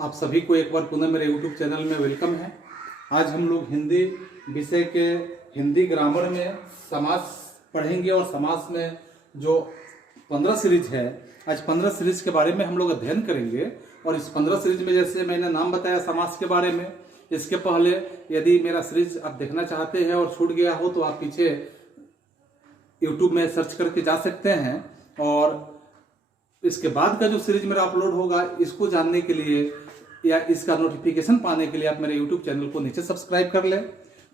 आप सभी को एक बार पुनः मेरे YouTube चैनल में वेलकम है। आज हम लोग हिंदी विषय के हिंदी ग्रामर में समास पढ़ेंगे और समास में जो 15 सीरीज है, आज 15 सीरीज के बारे में हम लोग अध्ययन करेंगे। और इस 15 सीरीज में जैसे मैंने नाम बताया समास के बारे में, इसके पहले यदि मेरा सीरीज आप देखना चाहते हैं और छूट गया हो तो आप पीछे YouTube में सर्च करके जा सकते हैं। और इसके बाद का जो सीरीज मेरा अपलोड होगा, इसको जानने के लिए या इसका नोटिफिकेशन पाने के लिए आप मेरे YouTube चैनल को नीचे सब्सक्राइब कर लें।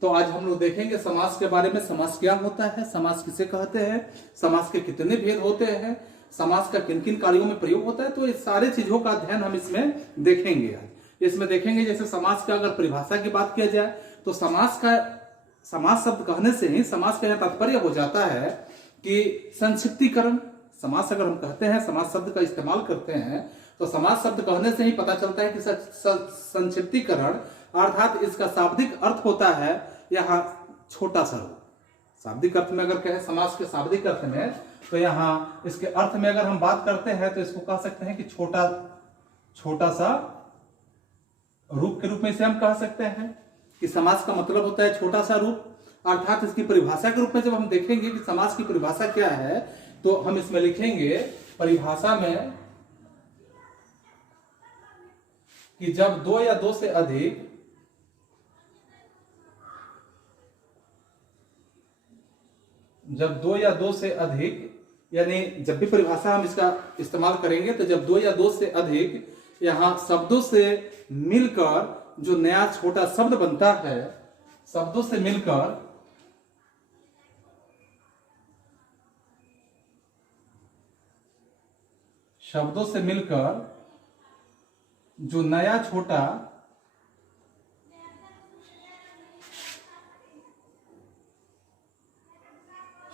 तो आज हम लोग देखेंगे समास के बारे में। समास क्या होता है, समास किसे कहते हैं, समास के कितने भेद होते हैं, समास का किन किन कार्यों में प्रयोग होता है, तो इस सारे चीजों का अध्ययन हम इसमें देखेंगे। आज इसमें देखेंगे जैसे समास का अगर परिभाषा की बात किया जाए तो समास शब्द कहने से ही समास का यह तात्पर्य हो जाता है कि संक्षिप्तीकरण। समास अगर हम कहते हैं, समास शब्द का इस्तेमाल करते हैं, तो समास शब्द कहने से ही पता चलता है कि संक्षिप्तीकरण अर्थात इसका शाब्दिक अर्थ होता है यहाँ छोटा सा रूप। शाब्दिक अर्थ में अगर कहें, समास के शाब्दिक अर्थ में, तो यहाँ इसके अर्थ में अगर हम बात करते हैं तो इसको कह सकते हैं कि छोटा सा रूप के रूप में इसे हम कह सकते हैं कि समास का मतलब होता है छोटा सा रूप। अर्थात इसकी परिभाषा के रूप में जब हम देखेंगे कि समास की परिभाषा क्या है, तो हम इसमें लिखेंगे परिभाषा में कि जब दो या दो से अधिक यानी जब भी परिभाषा हम इसका इस्तेमाल करेंगे तो जब दो या दो से अधिक यहां शब्दों से मिलकर जो नया छोटा शब्द बनता है, शब्दों से मिलकर जो नया छोटा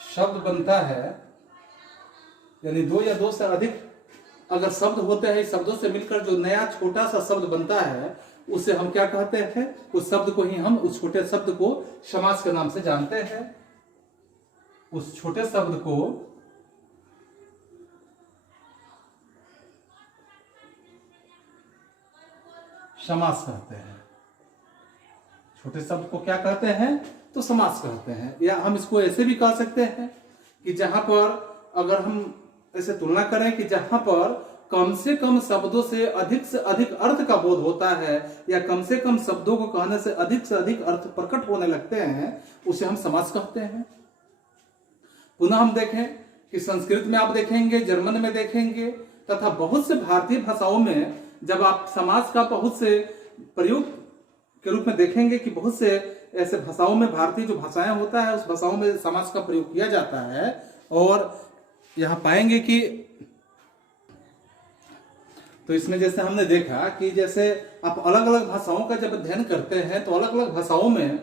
शब्द बनता है, यानी दो या दो से अधिक अगर शब्द होते हैं, शब्दों से मिलकर जो नया छोटा सा शब्द बनता है, उसे हम क्या कहते हैं, उस शब्द को ही हम, उस छोटे शब्द को समास के नाम से जानते हैं। उस छोटे शब्द को समास कहते हैं। छोटे शब्द को क्या कहते हैं, तो समास कहते हैं। या हम इसको ऐसे भी कह सकते हैं कि जहां पर अगर हम ऐसे तुलना करें कि जहां पर कम से कम शब्दों से अधिक अर्थ का बोध होता है, या कम से कम शब्दों को कहने से अधिक अर्थ प्रकट होने लगते हैं, उसे हम समास कहते हैं। पुनः हम देखें कि संस्कृत में आप देखेंगे, जर्मन में देखेंगे, तथा बहुत से भारतीय भाषाओं में जब आप समास का बहुत से प्रयोग के रूप में देखेंगे कि बहुत से ऐसे भाषाओं में, भारतीय जो भाषाएं होता है, उस भाषाओं में समास का प्रयोग किया जाता है। और यहां पाएंगे कि तो इसमें जैसे हमने देखा कि जैसे आप अलग अलग भाषाओं का जब अध्ययन करते हैं तो अलग अलग भाषाओं में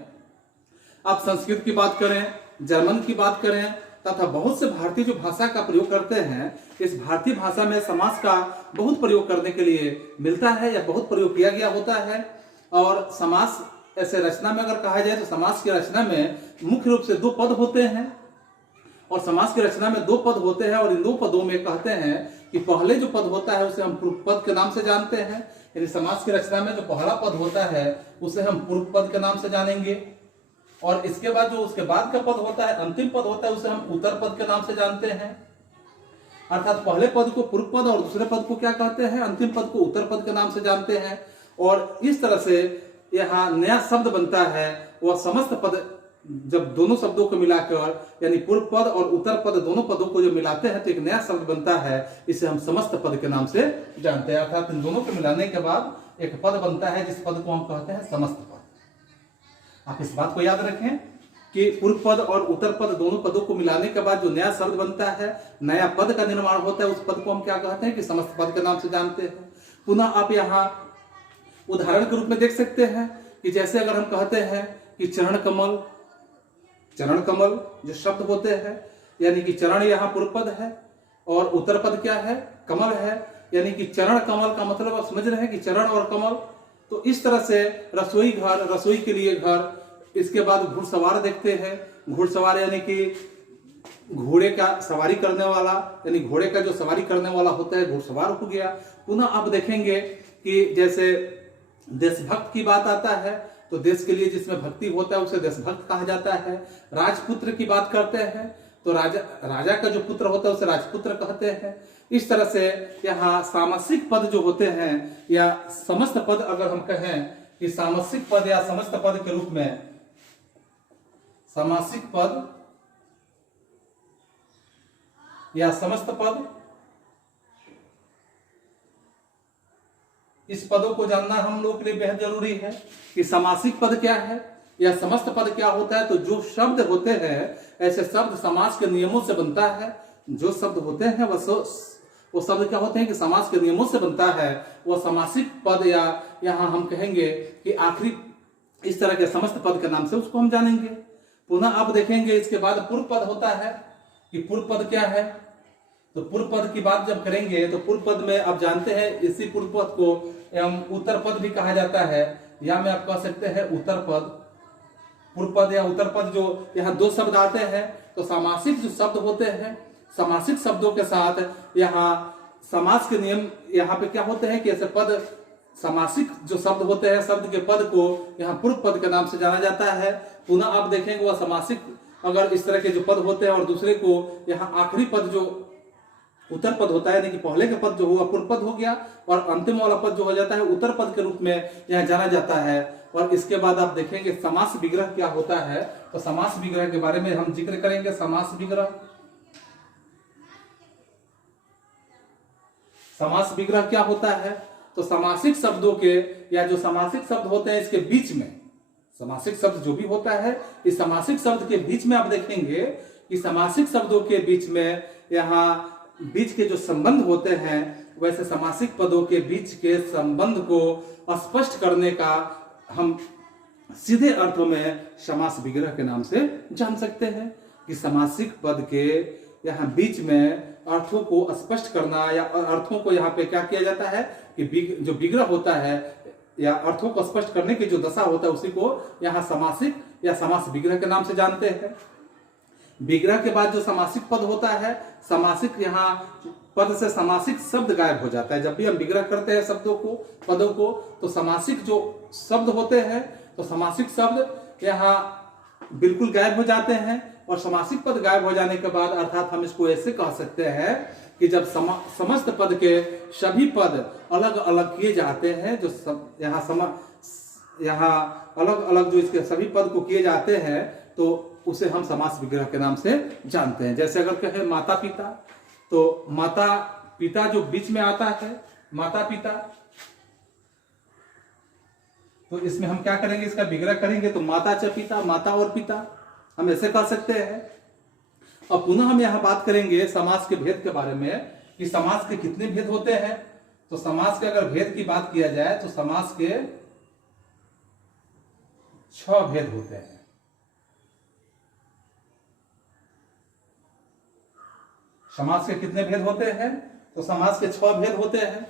आप संस्कृत की बात करें, जर्मन की बात करें, तथा बहुत से भारतीय जो भाषा का प्रयोग करते हैं, इस भारतीय भाषा में समास का बहुत प्रयोग करने के लिए मिलता है या बहुत प्रयोग किया गया होता है। और समास ऐसे रचना में अगर कहा जाए तो समास की रचना में मुख्य रूप से दो पद होते हैं। और समास की रचना में दो पद होते हैं, और इन दो पदों में कहते हैं कि पहले जो पद होता है उसे हम पूर्व पद के नाम से जानते हैं। यानी समास की रचना में जो पहला पद होता है उसे हम पूर्व पद के नाम से जानेंगे। और इसके बाद जो उसके बाद का पद होता है, अंतिम पद होता है, उसे हम उत्तर पद के नाम से जानते हैं। अर्थात पहले पद को पूर्व पद और दूसरे पद को क्या कहते हैं, अंतिम पद को उत्तर पद के नाम से जानते हैं। और इस तरह से यहाँ नया शब्द बनता है, वह समस्त पद जब दोनों शब्दों को मिलाकर, यानी पूर्व पद और उत्तर पद दोनों पदों को जो मिलाते हैं तो एक नया शब्द बनता है, इसे हम समस्त पद के नाम से जानते हैं। अर्थात इन दोनों को मिलाने के बाद एक पद बनता है, जिस पद को हम कहते हैं समस्त पद। आप इस बात को याद रखें कि पूर्व पद और उत्तर पद दोनों पदों को मिलाने के बाद जो नया शब्द बनता है, नया पद का निर्माण होता है, उस पद को हम क्या कहते हैं कि समस्त पद के नाम से जानते हैं। पुनः आप यहाँ उदाहरण के रूप में देख सकते हैं कि जैसे अगर हम कहते हैं कि चरण कमल जो शब्द होते हैं, यानी कि चरण यहाँ पूर्व पद है और उत्तर पद क्या है, कमल है। यानी कि चरण कमल का मतलब आप समझ रहे हैं कि चरण और कमल। तो इस तरह से रसोई के लिए घर, इसके बाद घुड़सवार देखते हैं। घुड़सवार यानी कि घोड़े का सवारी करने वाला, यानी घोड़े का जो सवारी करने वाला होता है घुड़सवार हो गया। पुनः आप देखेंगे कि जैसे देशभक्त की बात आता है तो देश के लिए जिसमें भक्ति होता है उसे देशभक्त कहा जाता है। राजपुत्र की बात करते हैं तो राजा का जो पुत्र होता है उसे राजपुत्र कहते हैं। इस तरह से यहाँ सामसिक पद जो होते हैं या समस्त पद, अगर हम कहें कि सामसिक पद या समस्त पद के रूप में, सामासिक पद या समस्त पद, इस पदों को जानना हम लोग के लिए बेहद जरूरी है कि समासिक पद क्या है या समस्त पद क्या होता है। तो जो शब्द होते हैं, ऐसे शब्द समास के नियमों से बनता है। जो शब्द होते हैं वो शब्द क्या होते हैं कि समास के नियमों से बनता है, वो समासिक पद, या यहाँ हम कहेंगे कि आखिरी इस तरह के समस्त पद के नाम से उसको हम जानेंगे। पुनः आप देखेंगे इसके बाद पूर्व पद होता है कि पूर्व पद क्या है। तो पूर्व पद की बात जब करेंगे तो पूर्व पद में आप जानते हैं इसी पूर्व पद को एवं उत्तर पद भी कहा जाता है, या में आप कह सकते हैं उत्तर पद, पूर्व पद या उत्तर पद। जो यहाँ दो शब्द आते हैं तो सामासिक जो शब्द होते हैं, सामासिक शब्दों के साथ यहाँ समास के नियम यहाँ पे क्या होते हैं कि ऐसे पद, सामासिक जो शब्द होते हैं, शब्द के पद को यहाँ पूर्व पद के नाम से जाना जाता है। पुनः आप देखेंगे वह सामासिक अगर इस तरह के जो पद होते हैं और दूसरे को यहाँ आखिरी पद जो उत्तर पद होता है, यानी कि पहले का पद जो हुआ पूर्व पद हो गया और अंतिम वाला पद जो हो जाता है उत्तर पद के रूप में यहाँ जाना जाता है। और इसके बाद आप देखेंगे समास विग्रह क्या होता है। तो समास विग्रह के बारे में हम जिक्र करेंगे। समास विग्रह, समास विग्रह क्या होता है। तो समासिक शब्दों के या जो समासिक शब्द होते हैं इसके बीच में, समासिक शब्द जो भी होता है इस समासिक शब्द के बीच में आप देखेंगे कि समासिक शब्दों के बीच में यहाँ बीच के जो संबंध होते हैं, वैसे समासिक पदों के बीच के संबंध को स्पष्ट करने का हम सीधे अर्थों में समास विग्रह के नाम से जान सकते हैं कि समासिक पद के यहाँ बीच में अर्थों को स्पष्ट करना या अर्थों को यहाँ पे क्या किया जाता है कि जो विग्रह होता है या अर्थों को स्पष्ट करने की जो दशा होता है उसी को यहाँ समासिक या समास विग्रह के नाम से जानते हैं। विग्रह के बाद जो समासिक पद होता है, समासिक यहाँ पद से समासिक शब्द गायब हो जाता है। जब भी हम विग्रह करते हैं शब्दों को, पदों को, तो समासिक जो शब्द होते हैं तो समासिक शब्द यहाँ बिल्कुल गायब हो जाते हैं। और समासिक पद गायब हो जाने के बाद अर्थात हम इसको ऐसे कह सकते हैं कि जब समस्त पद के सभी पद अलग अलग किए जाते हैं, जो यहाँ अलग अलग जो इसके सभी पद को किए जाते हैं तो उसे हम समास विग्रह के नाम से जानते हैं। जैसे अगर कहें माता पिता, तो माता पिता जो बीच में आता है, माता पिता, तो इसमें हम क्या करेंगे, इसका विग्रह करेंगे तो माता च पिता, माता और पिता, हम ऐसे कह सकते हैं। और पुनः हम यहाँ बात करेंगे समास के भेद के बारे में कि समास के कितने भेद होते हैं। तो समास के अगर भेद की बात किया जाए तो समास के 6 भेद होते हैं। समास के कितने भेद होते हैं? तो समास के 6 भेद होते हैं।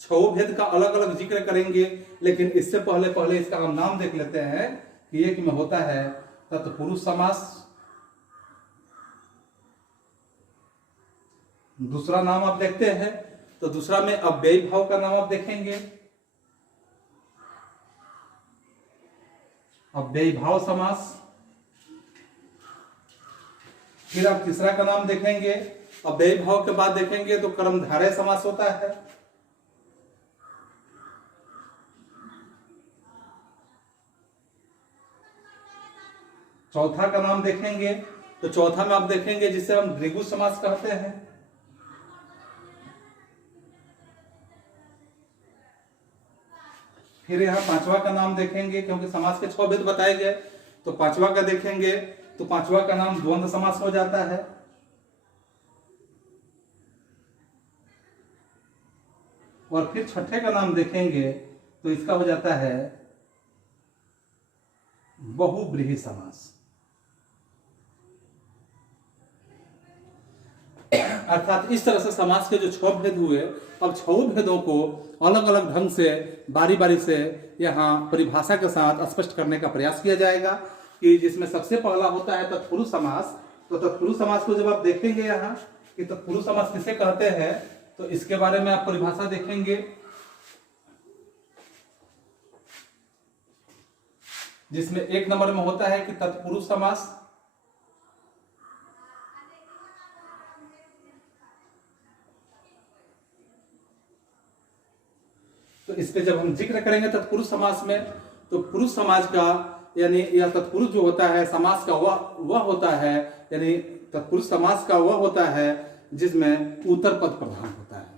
6 भेद का अलग अलग जिक्र करेंगे, लेकिन इससे पहले इसका हम नाम देख लेते हैं कि एक में होता है तत्पुरुष समास, दूसरा नाम आप देखते हैं तो दूसरा में अव्ययी भाव का नाम आप देखेंगे, अव्ययी भाव समास। फिर आप तीसरा का नाम देखेंगे, अव्ययी भाव के बाद देखेंगे तो कर्मधारय समास होता है। चौथा का नाम देखेंगे तो चौथा में आप देखेंगे जिसे हम द्विगु समास कहते हैं। फिर यहाँ पांचवा का नाम देखेंगे, क्योंकि समास के 6 भेद बताए गए, तो पांचवा का देखेंगे तो पांचवा का नाम द्वंद्व समास हो जाता है। और फिर छठे का नाम देखेंगे तो इसका हो जाता है बहुब्रीहि समास। अर्थात इस तरह से समास के जो 6 भेद हुए, अब 6 भेदों को अलग अलग ढंग से बारी बारी से यहाँ परिभाषा के साथ स्पष्ट करने का प्रयास किया जाएगा। कि जिसमें सबसे पहला होता है तत्पुरुष समास। तो तत्पुरुष समास को जब आप देखेंगे यहाँ कि तत्पुरुष समास किसे कहते हैं, तो इसके बारे में आप परिभाषा देखेंगे जिसमें एक नंबर में होता है कि तत्पुरुष समास। तो इस पे जब हम जिक्र करेंगे तत्पुरुष समास में, तो पुरुष समाज का यानी या तत्पुरुष जो होता है समास का वह होता है, यानी तत्पुरुष समास का वह होता है जिसमें उत्तर पद प्रधान होता है।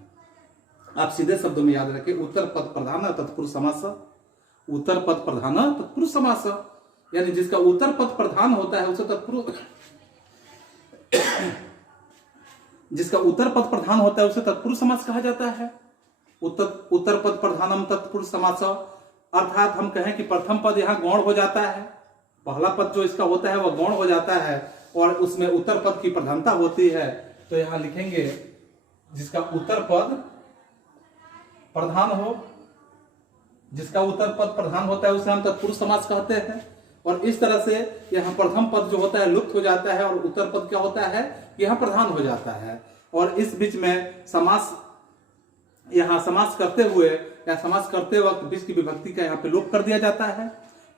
आप सीधे शब्दों में याद रखें, उत्तर पद प्रधान तत्पुरुष समास, उत्तर पद प्रधान तत्पुरुष समास, यानी जिसका उत्तर पद प्रधान होता है उसे तत्पुरुष, जिसका उत्तर पद प्रधान होता है उसे तत्पुरुष समास कहा जाता है। उत्तर पद प्रधानम तत्पुरुष समास, अर्थात हम कहें कि प्रथम पद यहाँ गौण हो जाता है, पहला पद जो इसका होता है वह गौण हो जाता है और उसमें उत्तर पद की प्रधानता होती है। तो यहाँ लिखेंगे जिसका उत्तर पद प्रधान हो, जिसका उत्तर पद प्रधान होता है उसे हम तत्पुरुष समास कहते हैं। और इस तरह से यहाँ प्रथम पद जो होता है लुप्त हो जाता है और उत्तर पद क्या होता है, यहाँ प्रधान हो जाता है। और इस बीच में समास, यहाँ समास करते हुए या समास करते वक्त बीच की विभक्ति का यहाँ पे लोप कर दिया जाता है।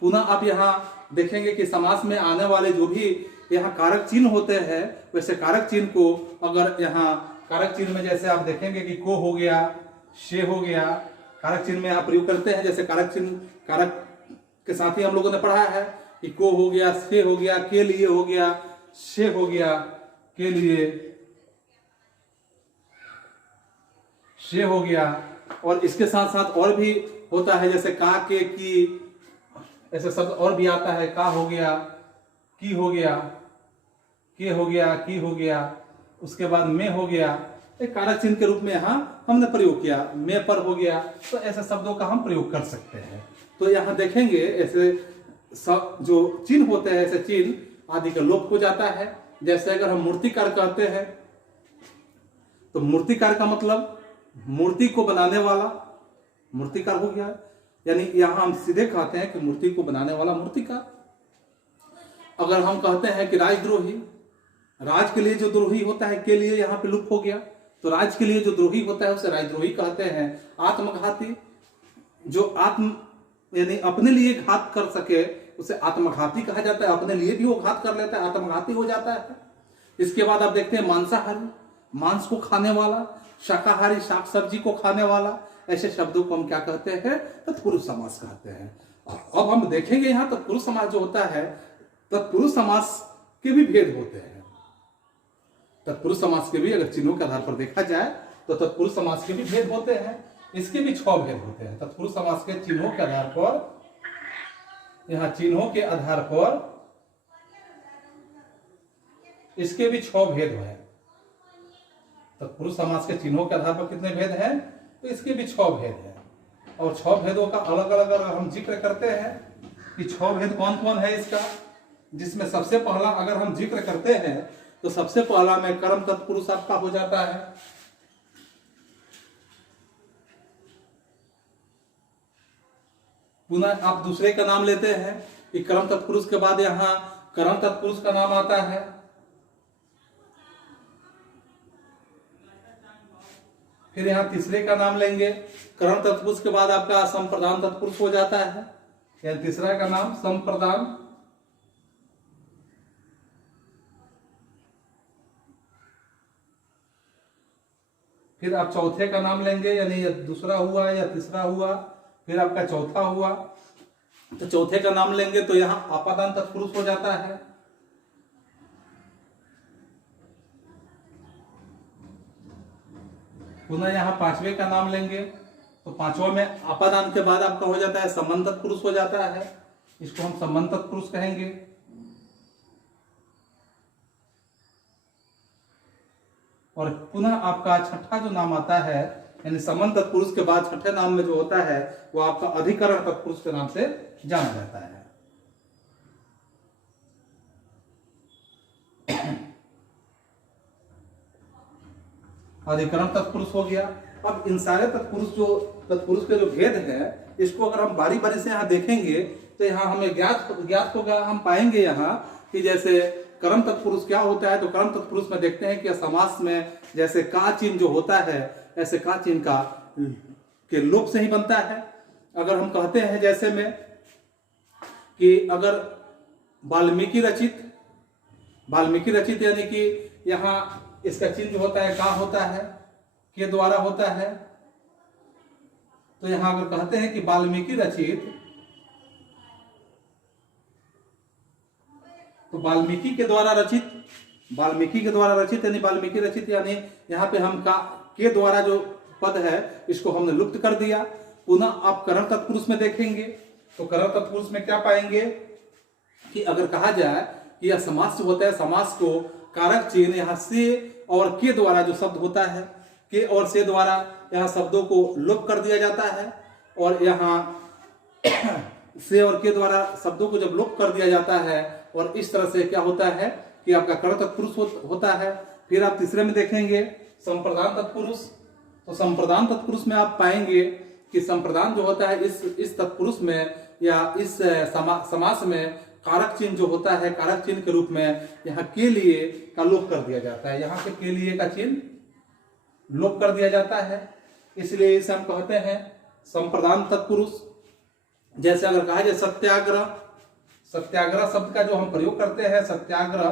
पुनः आप यहाँ देखेंगे कि समास में आने वाले जो भी यहाँ कारक चिन्ह होते हैं, वैसे कारक चिन्ह को अगर यहाँ कारक चिन्ह में जैसे आप देखेंगे कि को हो गया, शे हो गया, कारक चिन्ह में यहाँ प्रयोग करते हैं। जैसे कारक चिन्ह, कारक के साथ ही हम लोगों ने पढ़ा है कि को हो गया, से हो गया, के लिए हो गया, से हो गया, के लिए, से हो गया। और इसके साथ साथ और भी होता है जैसे का, के, की, ऐसे शब्द और भी आता है। का हो गया, की हो गया, के हो गया, की हो गया, उसके बाद में हो गया, एक कारक चिन्ह के रूप में यहाँ हमने प्रयोग किया। में पर हो गया, तो ऐसे शब्दों का हम प्रयोग कर सकते हैं। तो यहाँ देखेंगे ऐसे सब जो चिन्ह होते हैं, ऐसे चिन्ह आदि का लोप हो जाता है। जैसे अगर हम मूर्तिकार कहते हैं तो मूर्तिकार का मतलब मूर्ति को बनाने वाला, मूर्तिकार हो गया। यानी यहां हम सीधे कहते हैं कि मूर्ति को बनाने वाला मूर्तिकार। अगर हम कहते हैं कि राजद्रोही, राज के लिए जो द्रोही होता है के लिए यहाँ पे लुप्त हो गया, तो राज के लिए जो द्रोही होता है उसे राजद्रोही कहते हैं। आत्मघाती, जो आत्म यानी अपने लिए घात कर सके उसे आत्मघाती कहा जाता है। अपने लिए भी वो घात कर लेता है, आत्मघाती हो जाता है। इसके बाद आप देखते हैं मांसाहारी, मांस को खाने वाला, शाकाहारी, शाक सब्जी को खाने वाला, ऐसे शब्दों को हम क्या कहते हैं, तत्पुरुष समास कहते हैं। अब हम देखेंगे यहाँ तत्पुरुष समास जो होता है, तत्पुरुष समास के भी भेद होते हैं। तत्पुरुष समास के भी अगर चिन्हों के आधार पर देखा जाए तो तत्पुरुष समास के भी भेद होते हैं। इसके भी 6 भेद होते हैं। तत्पुरुष समास के चिन्हों के आधार पर, यहाँ चिन्हों के आधार पर इसके भी 6 भेद हैं। तत्पुरुष समास के चिन्हों के आधार पर कितने भेद हैं, तो इसके भी 6 भेद हैं। और 6 भेदों का अलग अलग अगर हम जिक्र करते हैं कि 6 भेद कौन कौन है इसका, जिसमें सबसे पहला अगर हम जिक्र करते हैं तो सबसे पहला में कर्म तत्पुरुष आपका हो जाता है। पुनः आप दूसरे का नाम लेते हैं कि कर्म तत्पुरुष के बाद यहाँ कर्म तत्पुरुष का नाम आता है। फिर यहाँ तीसरे का नाम लेंगे, कर्म तत्पुरुष के बाद आपका संप्रदान तत्पुरुष हो जाता है, यानी तीसरा का नाम संप्रदान। फिर आप चौथे का नाम लेंगे, यानी दूसरा हुआ या तीसरा हुआ, फिर आपका चौथा हुआ, तो चौथे का नाम लेंगे तो यहाँ आपादान तत्पुरुष हो जाता है। पुनः यहाँ पांचवे का नाम लेंगे तो पांचवा में आपादान के बाद आपका हो जाता है संबंध तत्पुरुष हो जाता है। इसको हम संबंध तत्पुरुष कहेंगे। और पुनः आपका छठा जो नाम आता है, यानी संबंध तत्पुरुष के बाद छठे नाम में जो होता है वो आपका अधिकरण तत्पुरुष के नाम से जाना जाता है। अधिकरण तत्पुरुष हो गया। अब इन सारे तत्पुरुष के जो भेद है, इसको अगर हम बारी बारी से यहाँ देखेंगे तो यहाँ हमें ज्ञात होगा। हम पाएंगे यहाँ कि जैसे कर्म तत्पुरुष क्या होता है, तो कर्म तत्पुरुष में देखते हैं कि समास में जैसे का चिन्ह जो होता है, ऐसे का चिन्ह का के लोप से ही बनता है। अगर हम कहते हैं जैसे में कि अगर वाल्मीकि रचित यानी कि यहाँ इसका चिन्ह जो होता है का होता है, के द्वारा होता है। तो यहां अगर कहते हैं कि वाल्मीकि रचित, तो वाल्मीकि के द्वारा रचित यानी वाल्मीकि रचित, यानी यहाँ पे हम का के द्वारा जो पद है इसको हमने लुप्त कर दिया। पुनः आप करण तत्पुरुष में देखेंगे तो करण तत्पुरुष में क्या पाएंगे कि अगर कहा जाए कि यह समास जो होता है, समास को कारक चिन्ह यहाँ से और के द्वारा जो शब्द होता है, के और से द्वारा यहाँ शब्दों को लोप कर दिया जाता है। और यहाँ से और के द्वारा शब्दों को जब लोप कर दिया जाता है और इस तरह से क्या होता है कि आपका करण तत्पुरुष होता है। फिर आप तीसरे में देखेंगे संप्रदान तत्पुरुष। तो संप्रदान तत्पुरुष में आप पाएंगे कि संप्रदान जो होता है इस तत्पुरुष में या इस समास में कारक चिन्ह जो होता है, कारक चिन्ह के रूप में यहाँ के लिए का लोप कर दिया जाता है। यहाँ के लिए का चिन्ह लोप कर दिया जाता है, इसलिए इसे हम कहते हैं संप्रदान तत्पुरुष। जैसे अगर कहा जाए सत्याग्रह शब्द का जो हम प्रयोग करते हैं सत्याग्रह,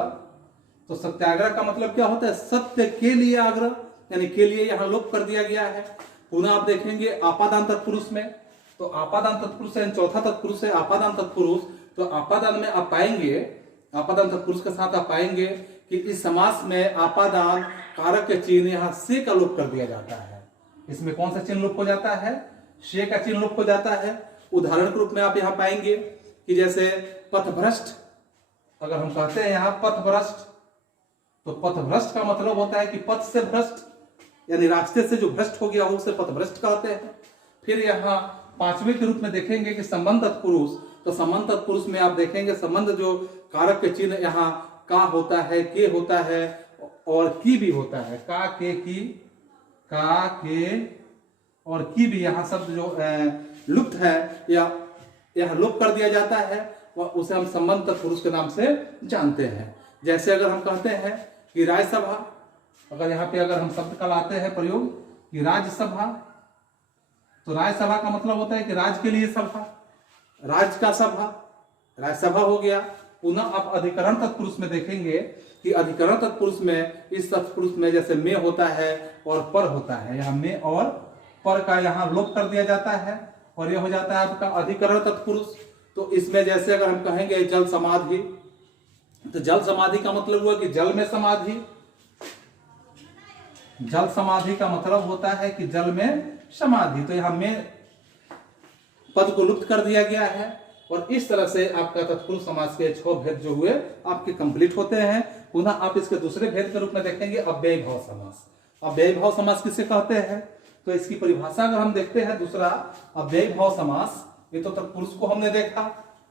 तो सत्याग्रह का मतलब क्या होता है, सत्य के लिए आग्रह, यानी के लिए यहाँ लोप कर दिया गया है। पुनः आप देखेंगे आपादान तत्पुरुष में, तो आपादान तत्पुरुष है, चौथा तत्पुरुष है आपादान तत्पुरुष। तो आपादान में आप पाएंगे, आपादान तत्पुरुष के साथ आप पाएंगे कि इस समास में आपादान कारक के चिन्ह यहाँ से का लोप कर दिया जाता है। इसमें कौन सा चिन्ह लोप हो जाता है, से का चिन्ह लोप हो जाता है। उदाहरण के रूप में आप यहाँ पाएंगे कि जैसे पथभ्रष्ट, अगर हम कहते हैं यहाँ पथभ्रष्ट, तो पथभ्रष्ट का मतलब होता है कि पथ से भ्रष्ट, यानी रास्ते से जो भ्रष्ट हो गया हो उसे पथभ्रष्ट कहते हैं। फिर यहाँ पांचवें के रूप में देखेंगे कि संबंध तत्पुरुष, तो संबंध तत्पुरुष में आप देखेंगे संबंध जो कारक के चिन्ह यहाँ का होता है, के होता है और की भी होता है, का के की, का के और की भी यहाँ शब्द जो लुप्त है या यह लोप कर दिया जाता है, उसे हम संबंध तत्पुरुष के नाम से जानते हैं। जैसे अगर हम कहते हैं कि राज्यसभा, अगर यहाँ पे अगर हम शब्द का लाते हैं प्रयोग कि राज्यसभा, तो राज्यसभा का मतलब होता है कि राज्य के लिए सभा, राज्य का सभा, राज्यसभा हो गया। पुनः आप अधिकरण तत्पुरुष में देखेंगे कि अधिकरण तत्पुरुष में इस तत्पुरुष में जैसे में होता है और पर होता है, यहाँ में और पर का यहाँ लोप कर दिया जाता है और यह हो जाता है आपका अधिकरण तत्पुरुष। तो इसमें जैसे अगर हम कहेंगे जल समाधि, तो जल समाधि का मतलब हुआ कि जल में समाधि, जल समाधि का मतलब होता है कि जल में समाधि, तो यहाँ में पद को लुप्त कर दिया गया है। और इस तरह से आपका तत्पुरुष समास के 6 भेद जो हुए आपके कंप्लीट होते हैं। पुनः आप इसके दूसरे भेद के रूप में देखेंगे अव्ययी भाव समास। अव्ययी भाव समास किसे कहते हैं, तो इसकी परिभाषा अगर हम देखते हैं दूसरा अव्ययी भाव समास, ये तो तत्पुरुष को हमने देखा।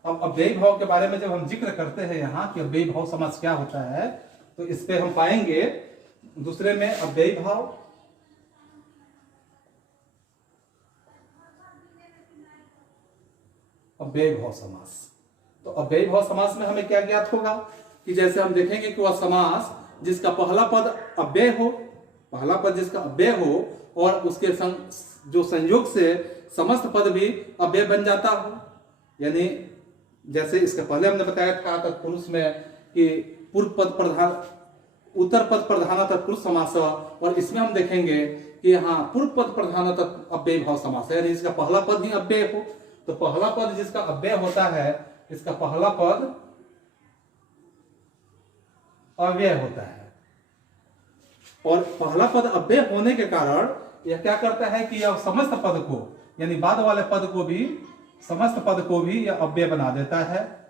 अब अव्ययी भाव के बारे में जब हम जिक्र करते हैं यहाँ कि अव्ययी भाव समास क्या होता है, तो इस पे हम पाएंगे दूसरे में अव्ययी भाव, अव्ययी भाव समास। तो अव्ययी भाव समास में हमें क्या ज्ञात होगा कि जैसे हम देखेंगे कि वह समास जिसका पहला पद अव्यय हो, पहला पद जिसका अव्यय हो और उसके जो संयोग से समस्त पद भी अव्यय बन जाता हो, यानी जैसे इसके पहले हमने बताया था तत्पुरुष में कि पूर्व पद प्रधान, उत्तर पद प्रधान तत्पुरुष समास, और इसमें हम देखेंगे कि यहाँ पूर्व पद प्रधान अव्ययी भाव समास है, यानी इसका पहला पद ही अव्यय हो। तो पहला पद जिसका अव्यय होता है, इसका पहला पद अव्यय होता है और पहला पद अव्यय होने के कारण यह क्या करता है कि यह समस्त पद को, यानी बाद वाले पद को भी, समस्त पद को भी यह अव्यय बना देता है।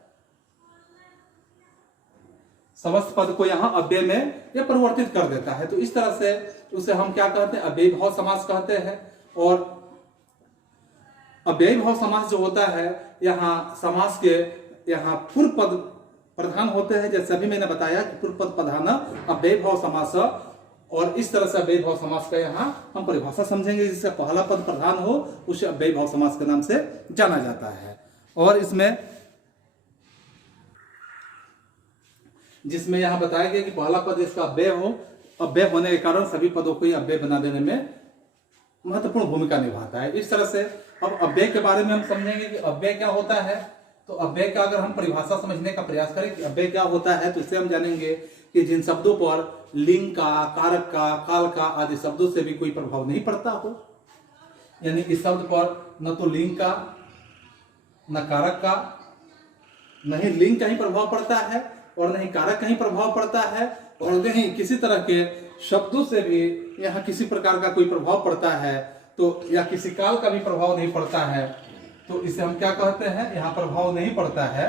समस्त पद को यहां अव्यय में यह परिवर्तित कर देता है। तो इस तरह से उसे हम क्या कहते हैं, अव्ययी भाव समास कहते हैं। और अव्ययी भाव समास जो होता है, यहाँ समास के यहाँ पूर्व पद प्रधान होते हैं, जैसे अभी मैंने बताया कि पूर्व पद प्रधान अव्ययी भाव समास। और इस तरह से अव्ययी भाव समास का यहाँ हम परिभाषा समझेंगे, जिसका पहला पद प्रधान हो उसे अव्ययी भाव समास के नाम से जाना जाता है। और इसमें जिसमें यहाँ बताया गया कि पहला पद इसका अव्यय हो, अव्यय होने के कारण सभी पदों को अव्यय बना देने में महत्वपूर्ण भूमिका निभाता है। इस तरह से अब अव्यय के बारे में हम समझेंगे कि अव्यय क्या होता है। तो अव्यय का अगर हम परिभाषा समझने का प्रयास करें कि अव्यय क्या होता है, तो इससे हम जानेंगे कि जिन शब्दों पर लिंग का, कारक का, काल का आदि शब्दों से भी कोई प्रभाव नहीं पड़ता हो, यानी इस शब्द पर न तो लिंग का, न कारक का, नहीं लिंग का ही प्रभाव पड़ता है और नहीं कारक का ही प्रभाव पड़ता है, और नहीं किसी तरह के शब्दों से भी यहाँ किसी प्रकार का कोई प्रभाव पड़ता है, तो या किसी काल का भी प्रभाव नहीं पड़ता है, तो इसे हम क्या कहते हैं, यहाँ प्रभाव नहीं पड़ता है,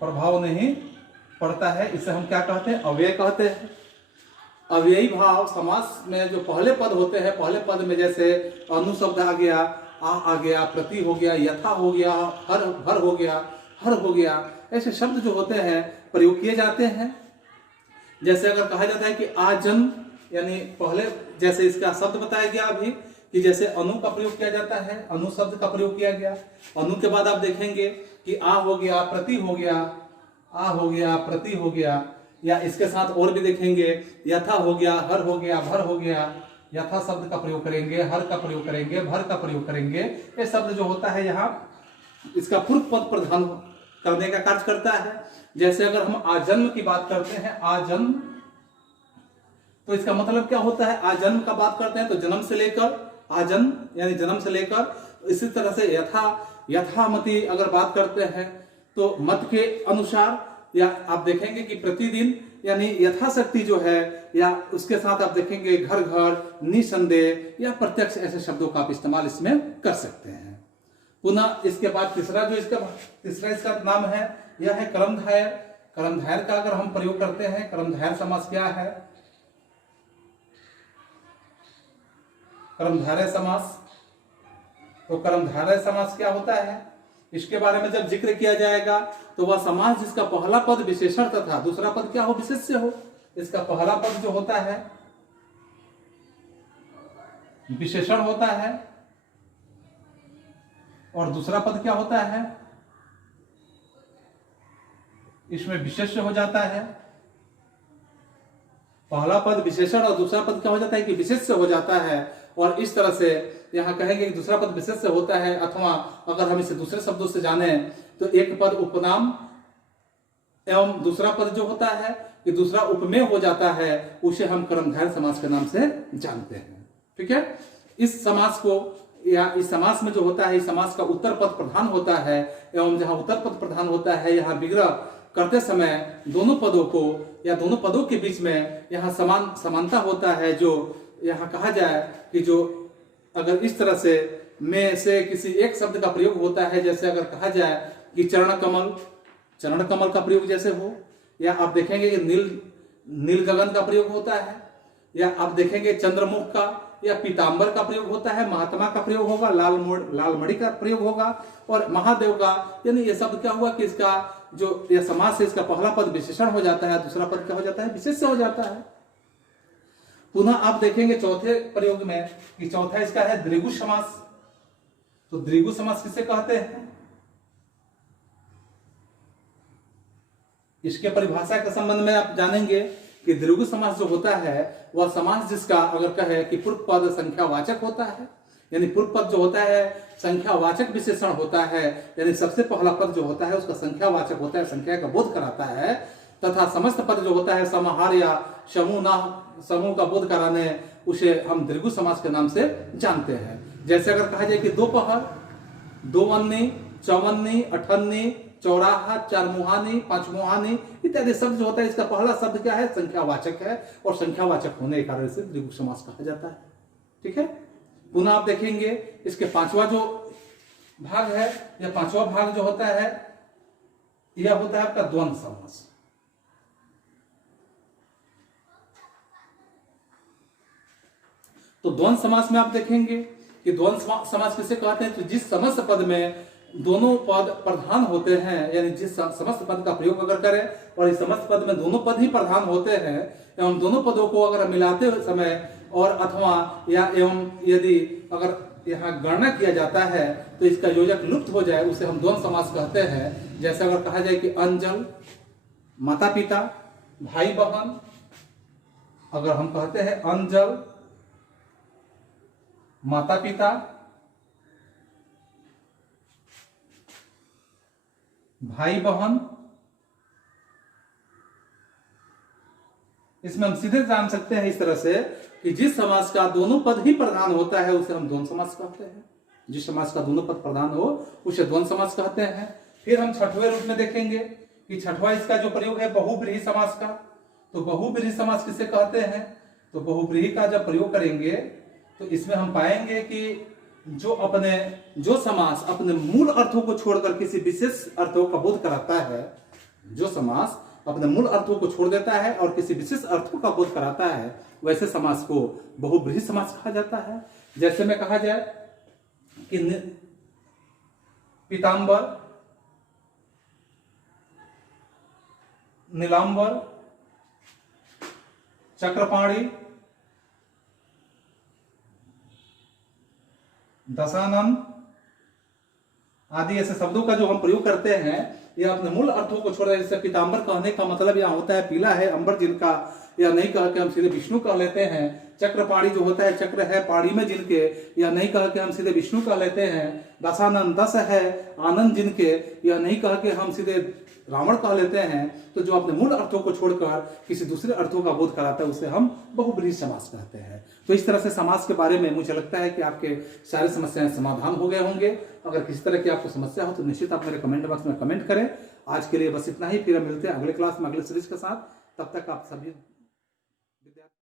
प्रभाव नहीं पड़ता है, इसे हम क्या कहते हैं, अव्यय कहते हैं। अव्ययी भाव समास में जो पहले पद होते हैं, पहले पद में जैसे अनु शब्द आ गया, आ गया, प्रति हो गया, यथा हो गया, हर हो गया, हर हो गया, ऐसे शब्द जो होते हैं प्रयोग किए जाते हैं। जैसे अगर कहा जाता है कि आजन, यानी पहले जैसे इसका शब्द बताया गया अभी कि जैसे अनु का प्रयोग किया जाता है, अनु शब्द का प्रयोग किया गया, अनु के बाद आप देखेंगे कि आ हो गया, प्रति हो गया, आ हो गया, प्रति हो गया, या इसके साथ और भी देखेंगे यथा हो गया, हर हो गया, भर हो गया, यथा शब्द का प्रयोग करेंगे, हर का प्रयोग करेंगे, भर का प्रयोग करेंगे। ये शब्द जो होता है यहाँ इसका पूर्व पद प्रधान करने का कार्य करता है। जैसे अगर हम आजन्म की बात करते हैं, आजन्म, तो इसका मतलब क्या होता है, आजन्म का बात करते हैं तो जन्म से लेकर, आजन्म यानी जन्म से लेकर, इसी तरह से यथा, यथामति अगर बात करते हैं तो मत के अनुसार, या आप देखेंगे कि प्रतिदिन यानी यथाशक्ति जो है, या उसके साथ आप देखेंगे घर घर, निसंदेह या प्रत्यक्ष, ऐसे शब्दों का आप इस्तेमाल इसमें कर सकते हैं। पुनः इसके बाद तीसरा इसका नाम है, यह है कर्मधारय। कर्मधारय का अगर हम प्रयोग करते हैं, कर्मधारय समास क्या है, कर्मधारय समास, तो कर्मधारय समास क्या होता है, इसके बारे में जब जिक्र किया जाएगा तो वह समास जिसका पहला पद विशेषण तथा दूसरा पद क्या हो, विशेष्य हो। इसका पहला पद जो होता है विशेषण होता है और दूसरा पद क्या होता है, इसमें विशेष्य हो जाता है। पहला पद विशेषण और दूसरा पद क्या हो जाता है कि विशेष्य हो जाता है, और इस तरह से यहाँ कहेंगे कि दूसरा पद विशेष्य होता है, अथवा अगर हम इसे दूसरे शब्दों से जाने तो एक पद उपनाम एवं दूसरा पद जो होता है कि दूसरा उपमेय हो जाता है, उसे हम कर्मधारय समास के नाम से जानते हैं। ठीक है, इस समास को या इस समास में जो होता है, इस समास का उत्तर पद प्रधान होता है, एवं जहां उत्तर पद प्रधान होता है यहाँ विग्रह करते समय दोनों पदों को या दोनों पदों के बीच में यहाँ समानता होता है। जो यहाँ कहा जाए कि जो अगर इस तरह से में से किसी एक शब्द का प्रयोग होता है, जैसे अगर कहा जाए कि चरण कमल का प्रयोग जैसे हो, या आप देखेंगे कि नील गगन का प्रयोग होता है, या आप देखेंगे चंद्रमुख का या पीतांबर का प्रयोग होता है, महात्मा का प्रयोग होगा, लाल मणि का प्रयोग होगा, और महादेव का, यानी ये शब्द क्या हुआ कि इसका जो यह समास है इसका पहला पद विशेषण हो जाता है, दूसरा पद क्या हो जाता है, विशेष्य हो जाता है। पुनः आप देखेंगे चौथे प्रयोग में कि चौथा इसका है द्विगु समास। तो द्विगु समास किसे कहते हैं, इसके परिभाषा के संबंध में आप जानेंगे कि द्विगु समास जो होता है वह समास जिसका अगर कहे कि पूर्व पद संख्यावाचक होता है, यानी पूर्व पद जो होता है संख्यावाचक विशेषण होता है, यानी सबसे पहला पद जो होता है उसका संख्यावाचक होता है, संख्या का बोध कराता है, तथा समस्त पद जो होता है समाहार या समूह का बोध कराने, उसे हम द्विगु समास के नाम से जानते हैं। जैसे अगर कहा जाए कि दोपहर, दोवन्नी, चौवन्नी, अठन्नी, चौराहा, चारमुहानी, पांचमुहानी इत्यादि शब्द जो होता है, इसका पहला शब्द क्या है, संख्यावाचक है, और संख्यावाचक होने के कारण से द्विगु समास कहा जाता है। ठीक है, पुनः आप देखेंगे इसके पांचवा जो भाग है, या पांचवा भाग जो होता है यह होता है आपका द्वंद्व समास। तो द्वंद्व समास में आप देखेंगे कि द्वंद्व समास किसे कहते हैं, तो जिस समस्त पद में दोनों पद प्रधान होते हैं, यानी जिस समस्त पद का प्रयोग अगर करें और इस समस्त पद में दोनों पद ही प्रधान होते हैं, एवं दोनों पदों को अगर मिलाते हुए समय और अथवा या एवं यदि अगर यहाँ गणना किया जाता है तो इसका योजक लुप्त हो जाए, उसे हम द्वंद्व समास कहते हैं। जैसे अगर कहा जाए कि अंजल, माता पिता, भाई बहन, अगर हम कहते हैं अंजल, माता पिता, भाई बहन। इसमें हम सीधे जान सकते हैं इस तरह से कि जिस समाज का दोनों पद ही प्रधान होता है उसे हम द्वंद्व समास कहते हैं। जिस समाज का दोनों पद प्रधान हो उसे द्वंद्व समास कहते हैं। फिर हम छठवें रूप में देखेंगे कि छठवां इसका जो प्रयोग है बहुब्रीहि समास का। तो बहुब्रीहि समास किसे कहते हैं? तो बहुब्रीहि का जब प्रयोग करेंगे तो इसमें हम पाएंगे कि जो समास अपने मूल अर्थों को छोड़कर किसी विशेष अर्थों का बोध कराता है, जो समास अपने मूल अर्थों को छोड़ देता है और किसी विशेष अर्थों का बोध कराता है, वैसे समास को बहुब्रीहि समास कहा जाता है। जैसे में कहा जाए कि पीतांबर, नीलांबर, चक्रपाणी, दशानन आदि ऐसे शब्दों का जो हम प्रयोग करते हैं ये अपने मूल अर्थों को छोड़ रहे हैं। जैसे पीतांबर कहने का मतलब यहाँ होता है पीला है, अंबर जिनका, या नहीं कह के हम सीधे विष्णु कह लेते हैं। चक्रपाणी जो होता है, चक्र है पाणी में जिनके, या नहीं कह के हम सीधे विष्णु कह लेते हैं। दशानन, दस है आनंद जिनके, या नहीं कह के हम सीधे रावण कह लेते हैं। तो जो अपने मूल अर्थों को छोड़कर किसी दूसरे अर्थों का बोध कराता है उसे हम बहुब्रीहि समास कहते हैं। तो इस तरह से समास के बारे में मुझे लगता है कि आपके सारी समस्याएं समाधान हो गए होंगे। अगर किसी तरह की आपको समस्या हो तो निश्चित आप मेरे कमेंट बॉक्स में कमेंट करें। आज के लिए बस इतना ही, फिर हम मिलते हैं अगले क्लास में अगले सीरीज के साथ। तब तक आप सभी